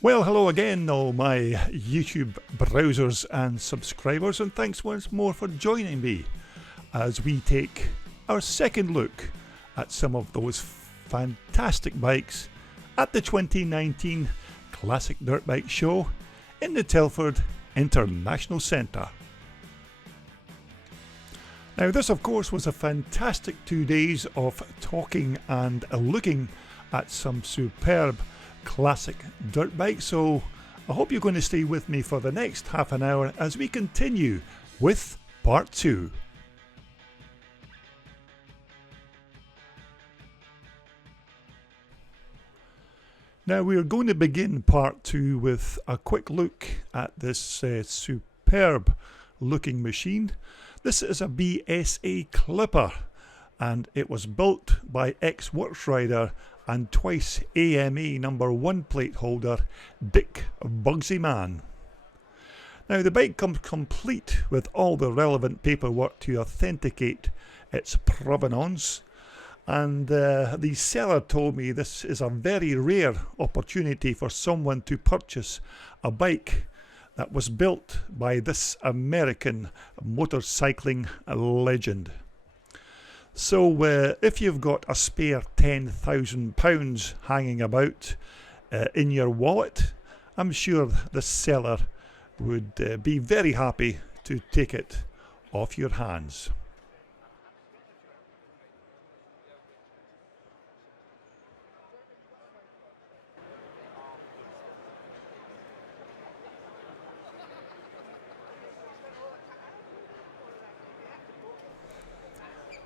Well, hello again, all my YouTube browsers and subscribers, and thanks once more for joining me as we take our second look at some of those fantastic bikes at the 2019 Classic Dirt Bike Show in the Telford International Centre. Now, this of course was a fantastic 2 days of talking and looking at some superb classic dirt bikes, so I hope you're going to stay with me for the next half an hour as we continue with part 2. Now we're going to begin part 2 with a quick look at this superb looking machine. This is a BSA Clipper, and it was built by ex-works rider and twice AMA #1 plate holder Dick Bugsy Mann. Now the bike comes complete with all the relevant paperwork to authenticate its provenance, and the seller told me this is a very rare opportunity for someone to purchase a bike that was built by this American motorcycling legend. So if you've got a spare £10,000 hanging about in your wallet, I'm sure the seller would be very happy to take it off your hands.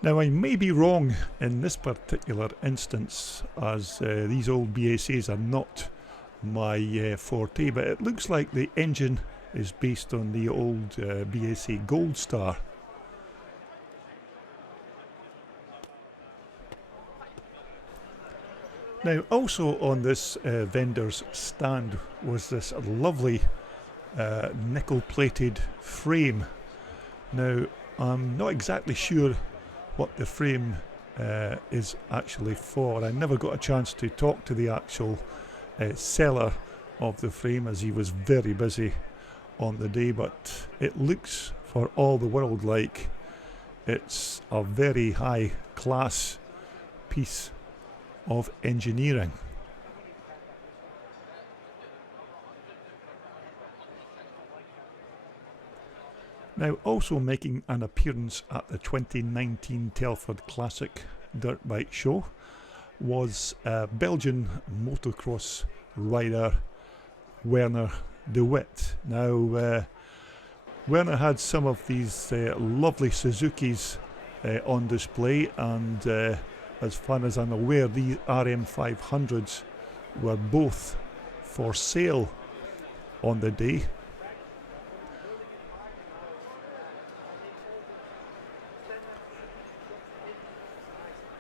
Now I may be wrong in this particular instance, as these old BSAs are not my forte, but it looks like the engine is based on the old BSA Gold Star. Now also on this vendor's stand was this lovely nickel plated frame. Now I'm not exactly sure what the frame is actually for. I never got a chance to talk to the actual seller of the frame, as he was very busy on the day, but it looks for all the world like it's a very high class piece of engineering. Now also making an appearance at the 2019 Telford Classic Dirt Bike Show was Belgian motocross rider Werner de Wit. Now Werner had some of these lovely Suzukis on display, and as far as I'm aware, the RM500s were both for sale on the day.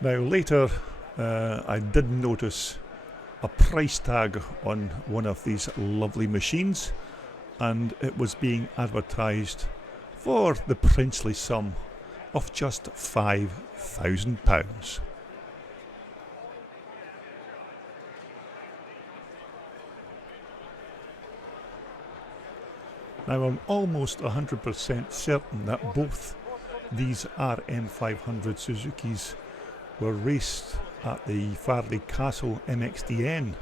Now later I did notice a price tag on one of these lovely machines, and it was being advertised for the princely sum of just £5,000. Now I'm almost 100% certain that both these RM500 Suzukis were raced at the Farley Castle MXDN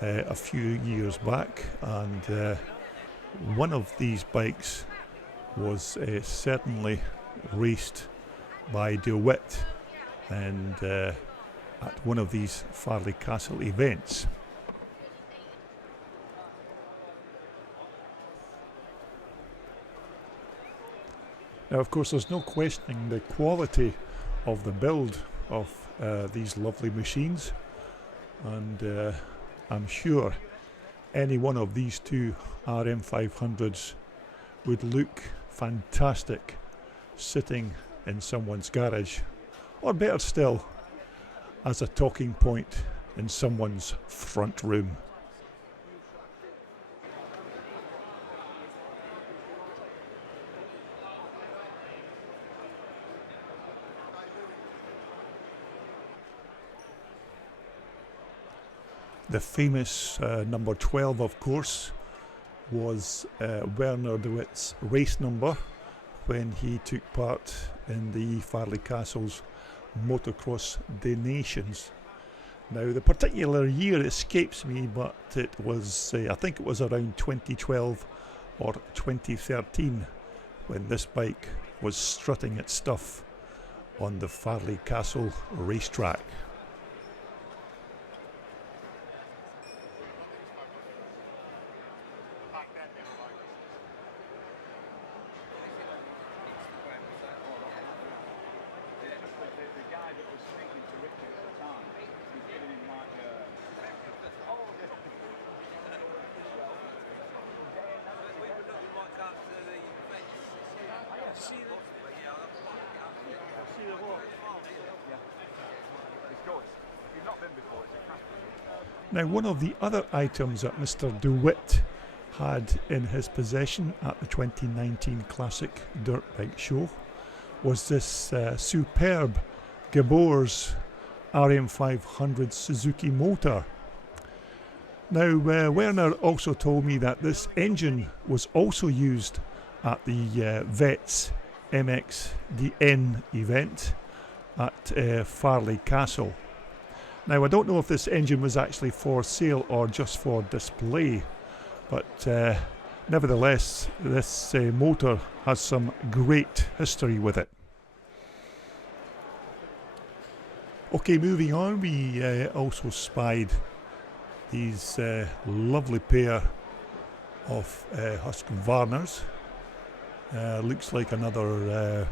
a few years back, and one of these bikes was certainly raced by de Wit and at one of these Farley Castle events. Now of course there's no questioning the quality of the build of these lovely machines, and I'm sure any one of these two RM500s would look fantastic sitting in someone's garage, or better still, as a talking point in someone's front room. The famous number 12, of course, was Werner de Wit's race number when he took part in the Farley Castle's Motocross des Nations. Now, the particular year escapes me, but it was, I think it was around 2012 or 2013 when this bike was strutting its stuff on the Farley Castle racetrack. Now, one of the other items that Mr. de Wit had in his possession at the 2019 Classic Dirt Bike Show was this superb Gabor's RM500 Suzuki motor. Now, Werner also told me that this engine was also used at the Vets MXDN event at Farley Castle. Now, I don't know if this engine was actually for sale or just for display, but nevertheless, this motor has some great history with it. Okay, moving on, we also spied these lovely pair of Husqvarnas. Looks like another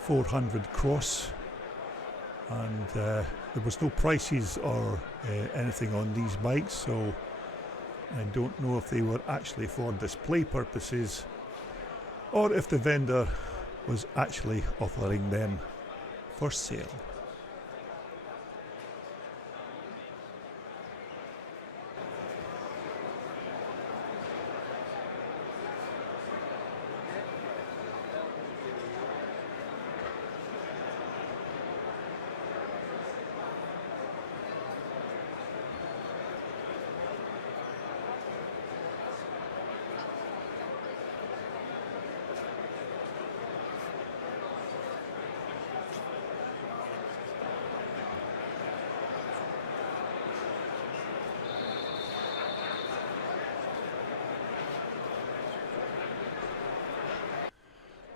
400 cross, and there was no prices or anything on these bikes, so I don't know if they were actually for display purposes or if the vendor was actually offering them for sale.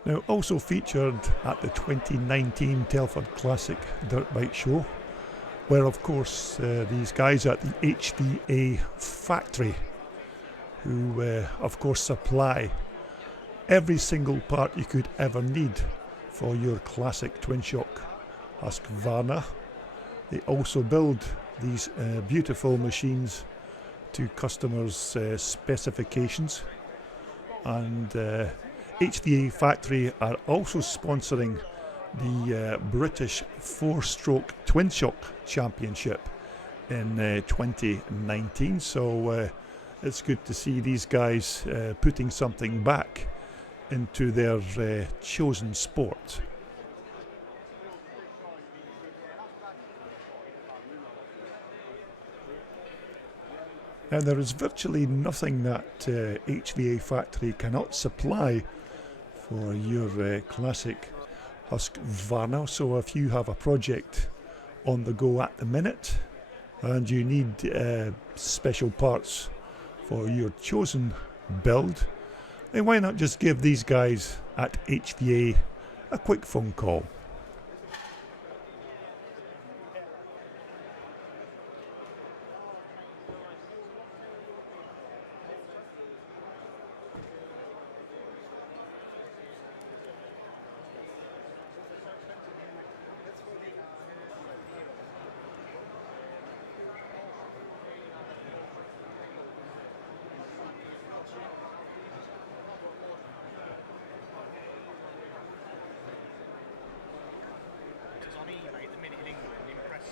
Now, also featured at the 2019 Telford Classic Dirt Bike Show were, of course, these guys at the HDA Factory, who, of course, supply every single part you could ever need for your classic twin-shock Husqvarna. They also build these beautiful machines to customers' specifications, and HDA Factory are also sponsoring the British 4-stroke Twin Shock Championship in 2019, so it's good to see these guys putting something back into their chosen sport. Now, there is virtually nothing that HDA Factory cannot supply for your classic Husqvarna. So if you have a project on the go at the minute and you need special parts for your chosen build, then why not just give these guys at HDA a quick phone call.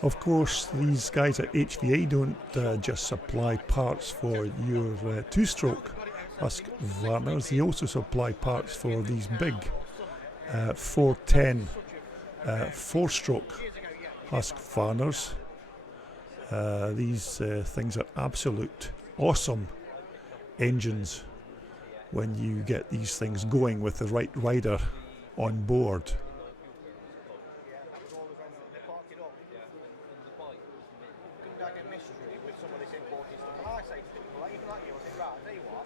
Of course, these guys at HVA don't just supply parts for your two-stroke Husqvarnas, they also supply parts for these big 410 four-stroke Husqvarnas. These things are absolute awesome engines when you get these things going with the right rider on board.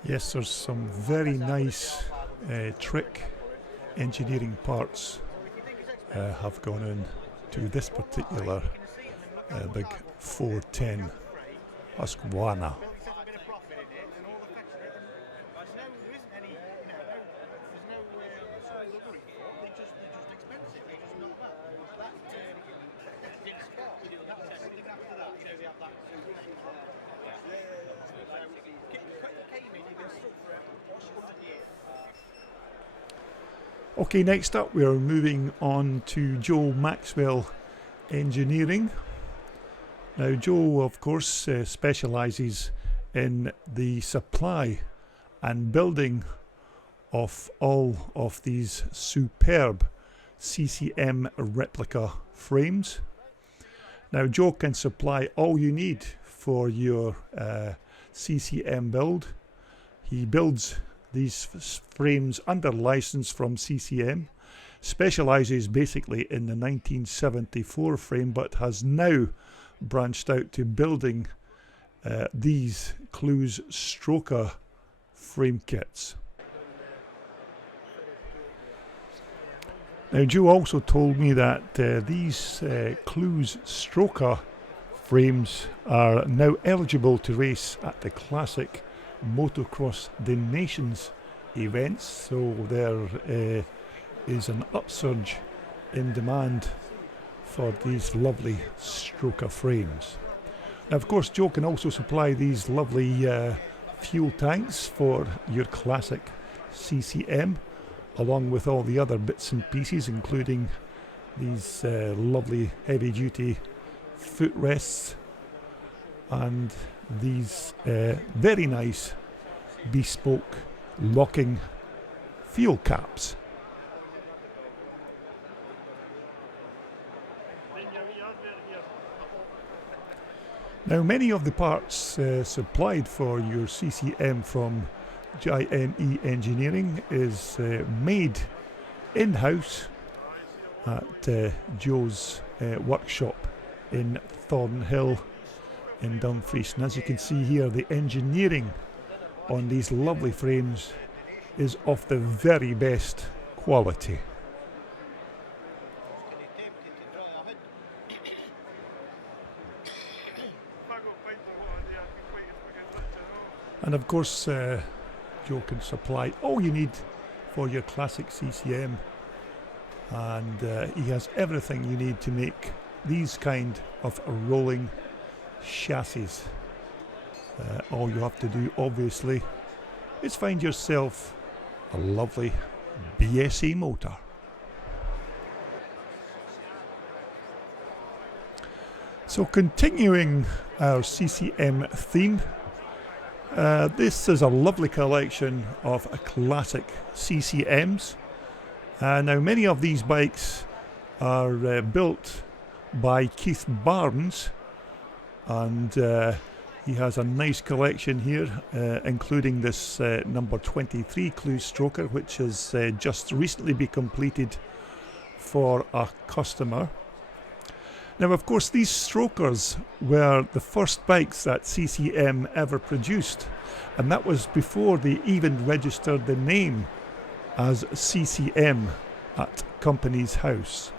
Yes, there's some very nice trick engineering parts have gone in to this particular big 410 Husqvarna. Okay, next up we are moving on to Joe Maxwell Engineering. Now Joe, of course, specialises in the supply and building of all of these superb CCM replica frames. Now Joe can supply all you need for your CCM build. He builds these frames under license from CCM, specialises basically in the 1974 frame, but has now branched out to building these Clues Stroker frame kits. Now Joe also told me that these Clues Stroker frames are now eligible to race at the classic Motocross the Nations events, so there is an upsurge in demand for these lovely stroker frames. Now of course Joe can also supply these lovely fuel tanks for your classic CCM, along with all the other bits and pieces, including these lovely heavy duty footrests and these very nice bespoke locking fuel caps. Now many of the parts supplied for your CCM from JME Engineering is made in-house at Joe's workshop in Thornhill in Dumfries, and as you can see here, the engineering on these lovely frames is of the very best quality. And of course Joe can supply all you need for your classic CCM, and he has everything you need to make these kind of rolling chassis. All you have to do obviously is find yourself a lovely BSA motor. So continuing our CCM theme, this is a lovely collection of classic CCMs. Now many of these bikes are built by Keith Barnes, and he has a nice collection here, including this number 23 Clues Stroker, which has just recently been completed for a customer. Now of course these strokers were the first bikes that CCM ever produced, and that was before they even registered the name as CCM at Company's House.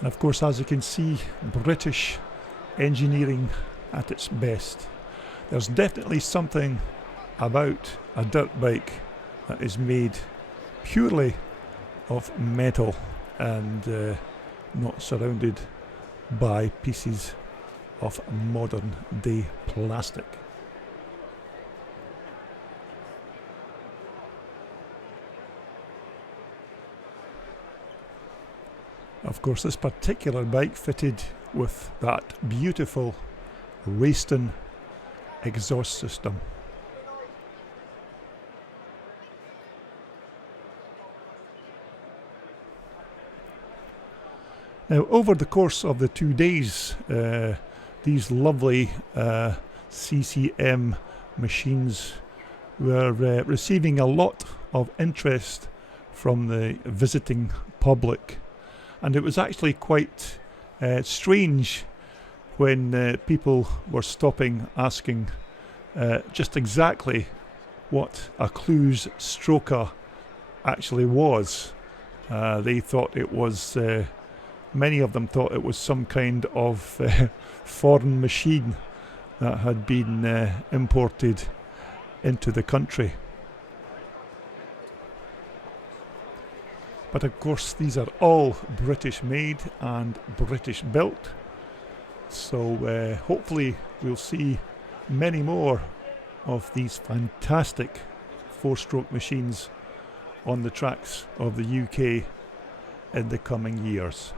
And of course, as you can see, British engineering at its best. There's definitely something about a dirt bike that is made purely of metal and not surrounded by pieces of modern day plastic. Of course, this particular bike fitted with that beautiful Rayston exhaust system. Now, over the course of the 2 days, these lovely CCM machines were receiving a lot of interest from the visiting public, and it was actually quite strange when people were stopping asking just exactly what a Clues stroker actually was. They thought it was, many of them thought it was some kind of foreign machine that had been imported into the country. But of course these are all British made and British built, so hopefully we'll see many more of these fantastic 4-stroke machines on the tracks of the UK in the coming years.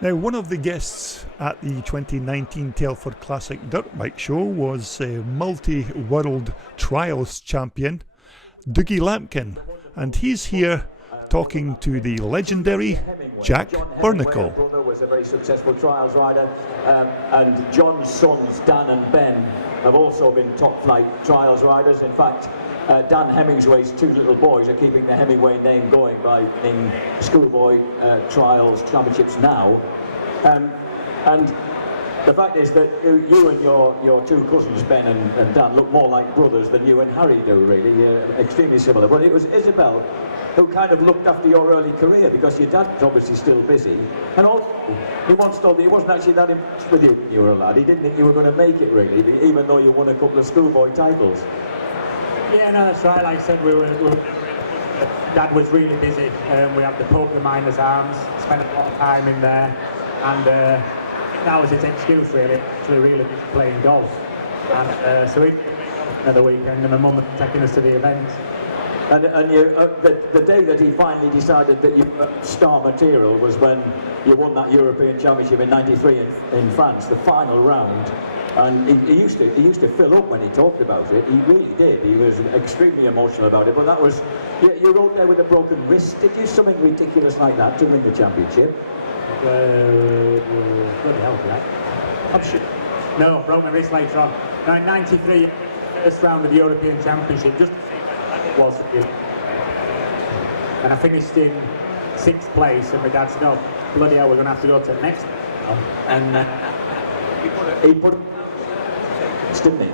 Now, one of the guests at the 2019 Telford Classic Dirt Bike Show was multi-world trials champion Dougie Lampkin, and he's here talking to the legendary Jack Burnicle. His brother was a very successful trials rider, and John's sons Dan and Ben have also been top flight trials riders. In fact, Dan Hemmingsway's 2 little boys are keeping the Hemingway name going by winning schoolboy trials championships now. And the fact is that you and your 2 cousins, Ben and Dan, look more like brothers than you and Harry do, really. Extremely similar. But it was Isabel who kind of looked after your early career, because your dad's obviously still busy. And also, he once told me he wasn't actually that impressed with you when you were a lad. He didn't think you were going to make it, really, even though you won a couple of schoolboy titles. Yeah, no, that's right. Like I said, Dad was really busy. We had the pub, the Miners' Arms, spent a lot of time in there, and that was his excuse, really, to really be playing golf. And so he another weekend, and my mum had taken us to the event. And you, the day that he finally decided that you were star material was when you won that European Championship in '93 in France, the final round. And he used to fill up when he talked about it. He really did. He was extremely emotional about it. But that was, you rode there with a broken wrist. Did you do something ridiculous like that to win the championship? Bloody hell, yeah. I'm sure. No, broke my wrist later on. Now in '93, first round of the European Championship, just was it. And I finished in 6th place, and my dad said, "No, bloody hell, we're going to have to go to the next one." And he put, didn't he?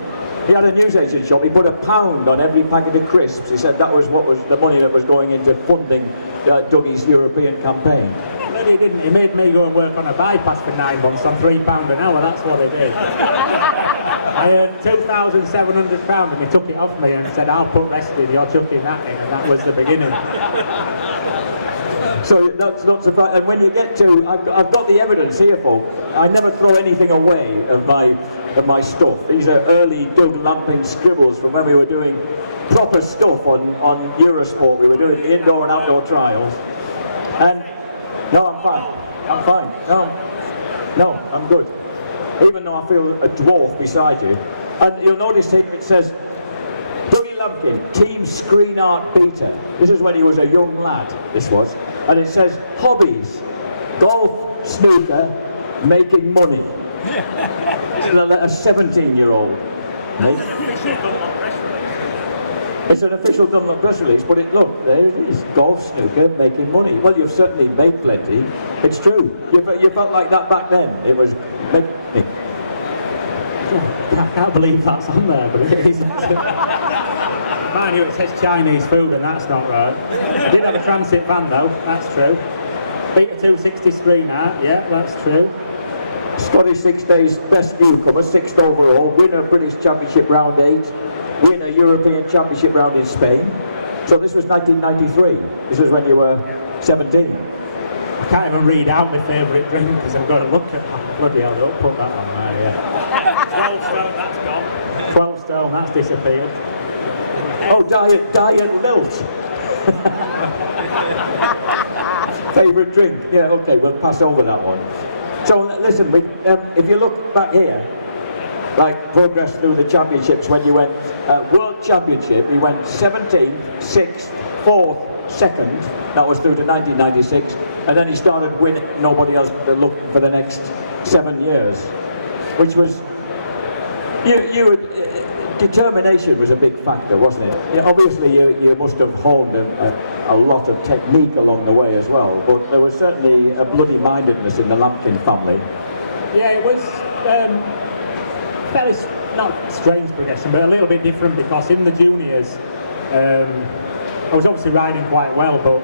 He had a newsagent shop. He put £1 on every packet of crisps. He said that was what was the money that was going into funding Dougie's European campaign. But he didn't. He made me go and work on a bypass for 9 months on £3 an hour. That's what he did. I earned £2,700, and he took it off me and said, "I'll put wrestling, you're chucking that in," and that was the beginning. So that's not surprising. And when you get to, I've got the evidence here, folks. I never throw anything away of my stuff. These are early Doug Lamping scribbles from when we were doing proper stuff on Eurosport. We were doing the indoor and outdoor trials. And no, I'm fine. I'm fine. No, I'm good. Even though I feel a dwarf beside you. And you'll notice here it says, Dougie Lampkin, Team Screen Art Beta. This is when he was a young lad, this was. And it says, hobbies, golf, snooker, making money. This is a 17-year-old. It's an official Dunlop press release, but look, there it is. Golf, snooker, making money. Well, you've certainly made plenty. It's true. You felt like that back then. It was make money. I can't believe that's on there, but it is. Mind you, it says Chinese food, and that's not right. I did have a transit van though, that's true. Beta 260 screen art, yeah, that's true. Scottish 6 Days best newcomer, 6th overall, winner British Championship round 8, winner European Championship round in Spain. So this was 1993. This was when you were 17. I can't even read out my favourite drink because I'm going to look at that. Bloody hell, don't put that on there, yeah. 12 stone, that's gone. 12 stone, that's disappeared. Oh, diet lilt. Favourite drink? Yeah, okay, we'll pass over that one. So listen, if you look back here, like progress through the championships, when you went World Championship, you went 17th, 6th, 4th, 2nd, that was through to 1996, and then he started winning, nobody else looking for the next 7 years, which was, determination was a big factor, wasn't it? Yeah, obviously you must have honed a lot of technique along the way as well, but there was certainly a bloody-mindedness in the Lampkin family. Yeah, it was fairly, not strange progression, but a little bit different because in the juniors, I was obviously riding quite well, but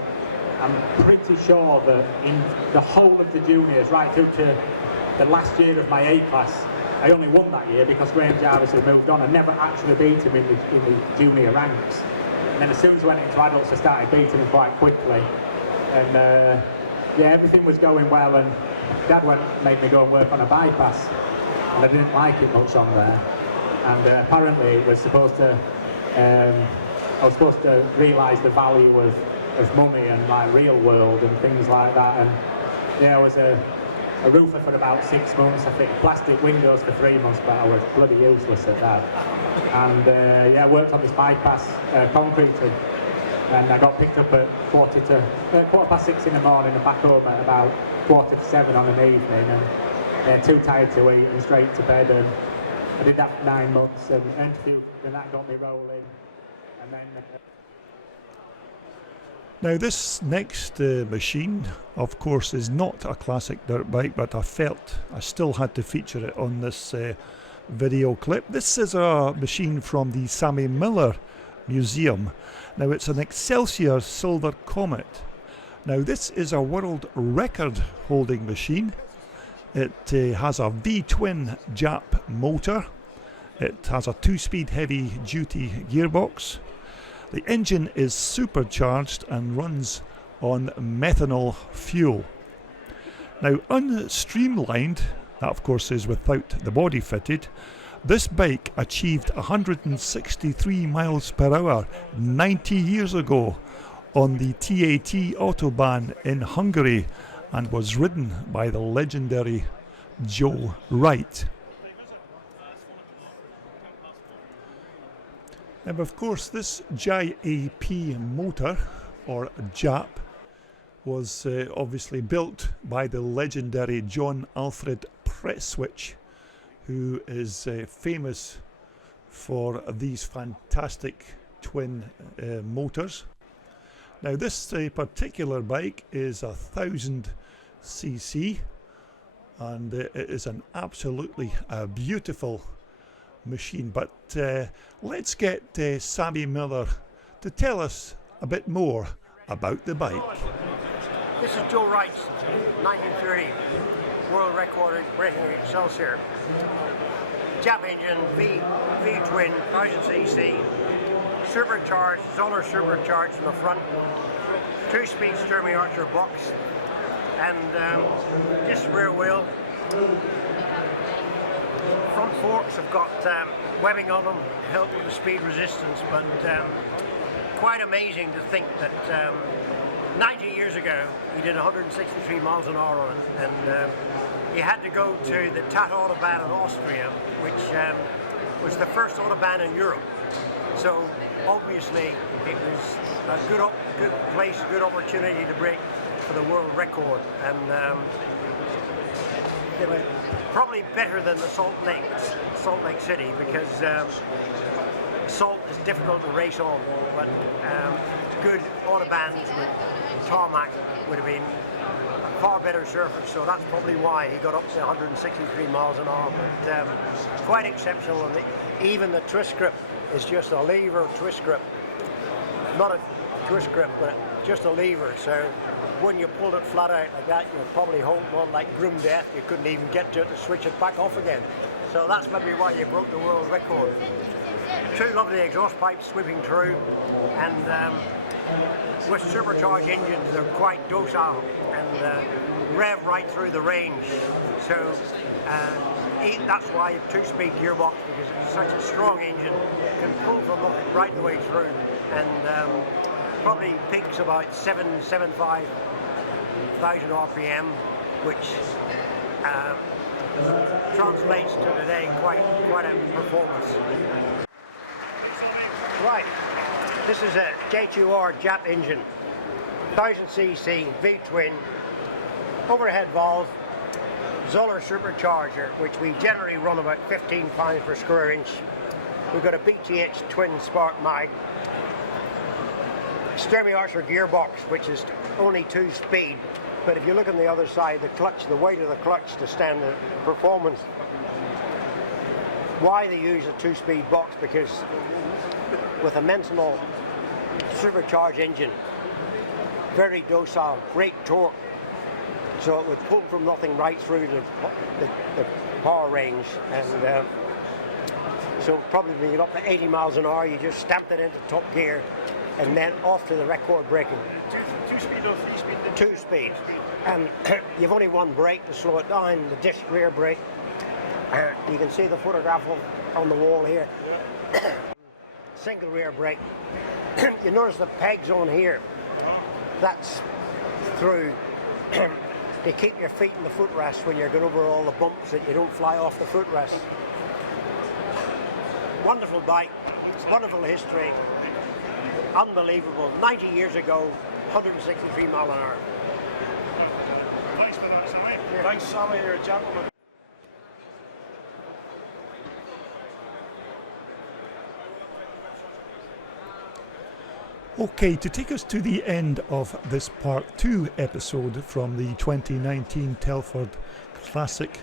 I'm pretty sure that in the whole of the juniors, right through to the last year of my A class, I only won that year because Graham Jarvis had moved on. I never actually beat him in the junior ranks. And then as soon as I went into adults, I started beating him quite quickly. And yeah, everything was going well, and Dad made me go and work on a bypass. And I didn't like it much on there. And apparently it was supposed to, I was supposed to realise the value of money and like real world and things like that. And yeah, I was a roofer for about 6 months. I fitted plastic windows for 3 months, but I was bloody useless at that. And yeah, I worked on this bypass concreting, and I got picked up at 6:15 in the morning and back home at about 6:45 on an evening, and yeah, too tired to eat and straight to bed. And I did that for 9 months, and interview, and that got me rolling. And then Now this next machine, of course, is not a classic dirt bike, but I felt I still had to feature it on this video clip. This is a machine from the Sammy Miller Museum. Now it's an Excelsior Silver Comet. Now this is a world record holding machine. It has a V-twin Jap motor. It has a 2-speed heavy duty gearbox. The engine is supercharged and runs on methanol fuel. Now unstreamlined, that of course is without the body fitted, this bike achieved 163 miles per hour 90 years ago on the TAT Autobahn in Hungary and was ridden by the legendary Joe Wright. Now of course this JAP motor, or JAP, was obviously built by the legendary John Alfred Prestwich, who is famous for these fantastic twin motors. Now this particular bike is 1000cc, and it is an absolutely beautiful machine, but let's get Sammy Miller to tell us a bit more about the bike. This is Joe Wright's 1930 world record breaking Excelsior. Jap engine, V-twin, 1000cc, supercharged, Zoller supercharged from the front, 2-speed Sturmey Archer box, and this rear wheel. Front forks have got webbing on them to help with the speed resistance, but quite amazing to think that 90 years ago he did 163 miles an hour on it, and he had to go to the TAT Autobahn in Austria, which was the first Autobahn in Europe. So obviously it was a good place, a good opportunity to break for the world record, and it was probably better than the Salt Lake City, because salt is difficult to race on, but good autobahns with tarmac would have been a far better surface, so that's probably why he got up to 163 miles an hour, but quite exceptional. And even the twist grip is just a lever twist grip, not a twist grip, but just a lever, so when you pulled it flat out like that, you would probably hold on like grim death. You couldn't even get to it to switch it back off again. So that's maybe why you broke the world record. Two lovely exhaust pipes sweeping through, and with supercharged engines, they're quite docile and rev right through the range. So that's why you have 2-speed gearbox, because it's such a strong engine, can pull from nothing right the way through, and probably peaks about 75,000 RPM, which translates to today quite a performance. Right, this is a J2R Jap engine, 1000cc V-twin, overhead valve, Zoller supercharger, which we generally run about 15 pounds per square inch. We've got a BTH twin spark mag, Sturmy Archer gearbox, which is only 2-speed. But if you look on the other side, the clutch, the weight of the clutch to stand the performance. Why they use a 2-speed box? Because with a Menthol supercharged engine, very docile, great torque, so it would pull from nothing right through the power range, and so probably when you get up to 80 miles an hour, you just stamp it into top gear and then off to the record braking. 2-speed or 3-speed? 2-speed. And you've only one brake to slow it down, the disc rear brake. You can see the photograph on the wall here. Single rear brake. You notice the pegs on here. That's through to keep your feet in the footrest when you're going over all the bumps, that you don't fly off the footrest. Wonderful bike, wonderful history. Unbelievable. 90 years ago, 163 mile an hour. Thanks for that, Sammy. Yeah. Thanks, Sammy. You're a gentleman. Okay, to take us to the end of this Part 2 episode from the 2019 Telford Classic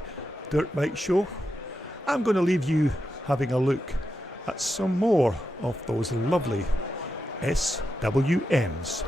Dirt Bike Show, I'm going to leave you having a look at some more of those lovely SWMs.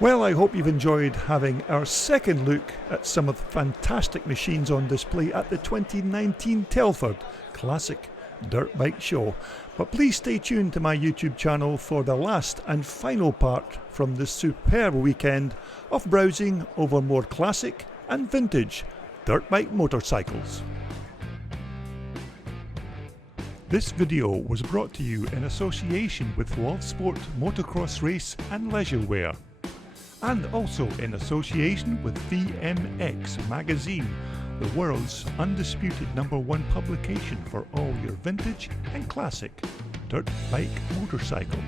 Well, I hope you've enjoyed having our second look at some of the fantastic machines on display at the 2019 Telford Classic Dirt Bike Show. But please stay tuned to my YouTube channel for the last and final part from this superb weekend of browsing over more classic and vintage dirt bike motorcycles. This video was brought to you in association with Wallsport Motocross Race and Leisure Wear, and also in association with VMX Magazine, the world's undisputed #1 publication for all your vintage and classic dirt bike motorcycles.